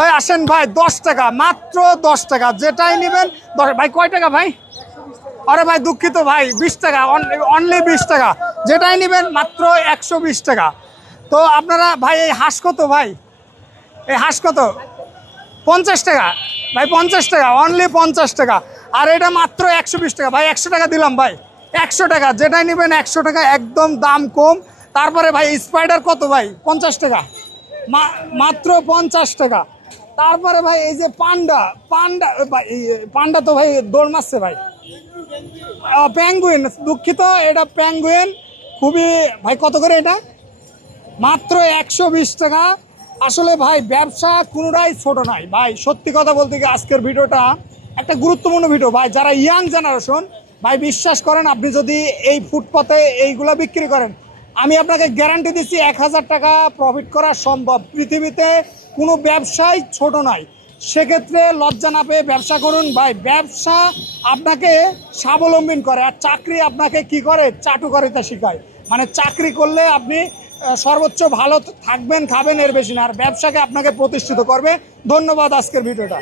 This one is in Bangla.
ওই আসেন ভাই, 10 টাকা, মাত্র 10 টাকা, যেটাই নেবেন। ভাই কয় টাকা ভাই? আরে ভাই দুঃখিত ভাই, 20 টাকা, অনলি 20 টাকা, যেটাই নেবেন মাত্র 120 টাকা। তো আপনারা ভাই এই হাঁস কত ভাই? এই হাঁস কত? 50 টাকা ভাই, 50 টাকা, অনলি 50 টাকা। আর এটা মাত্র 120 টাকা ভাই, 100 টাকা দিলাম ভাই, 100 টাকা, যেটাই নেবেন 100 টাকা, একদম দাম কম। তারপরে ভাই স্পাইডার কত ভাই? 50 টাকা, মাত্র 50 টাকা। তারপরে ভাই এই যে পান্ডা, পান্ডা তো ভাই দৌড় মারছে ভাই। প্যাঙ্গুইন, দুঃখিত, এটা প্যাঙ্গুইন, খুবই ভাই। কত করে এটা? মাত্র 120 টাকা। আসলে ভাই ব্যবসা কোনোটাই ছোট নাই ভাই, সত্যি কথা বলতে গিয়ে আজকের ভিডিওটা একটা গুরুত্বপূর্ণ ভিডিও ভাই। যারা ইয়াং জেনারেশন ভাই, বিশ্বাস করেন, আপনি যদি এই ফুটপাতে এইগুলা বিক্রি করেন, আমি আপনাকে গ্যারান্টি দিচ্ছি 1000 টাকা প্রফিট করা সম্ভব। পৃথিবীতে কোনো ব্যবসাই ছোট নয়। সেক্ষেত্রে লজ্জা না পেয়ে ব্যবসা করুন ভাই। ব্যবসা আপনাকে স্বাবলম্বী করে, আর চাকরি আপনাকে কি করে? চাটুকারিতা শেখায়। মানে চাকরি করলে আপনি সর্বোচ্চ ভালো থাকবেন, খাবেন, এর বেশি না। আর ব্যবসাকে আপনাকে প্রতিষ্ঠিত করবে। ধন্যবাদ আজকের ভিডিওটা।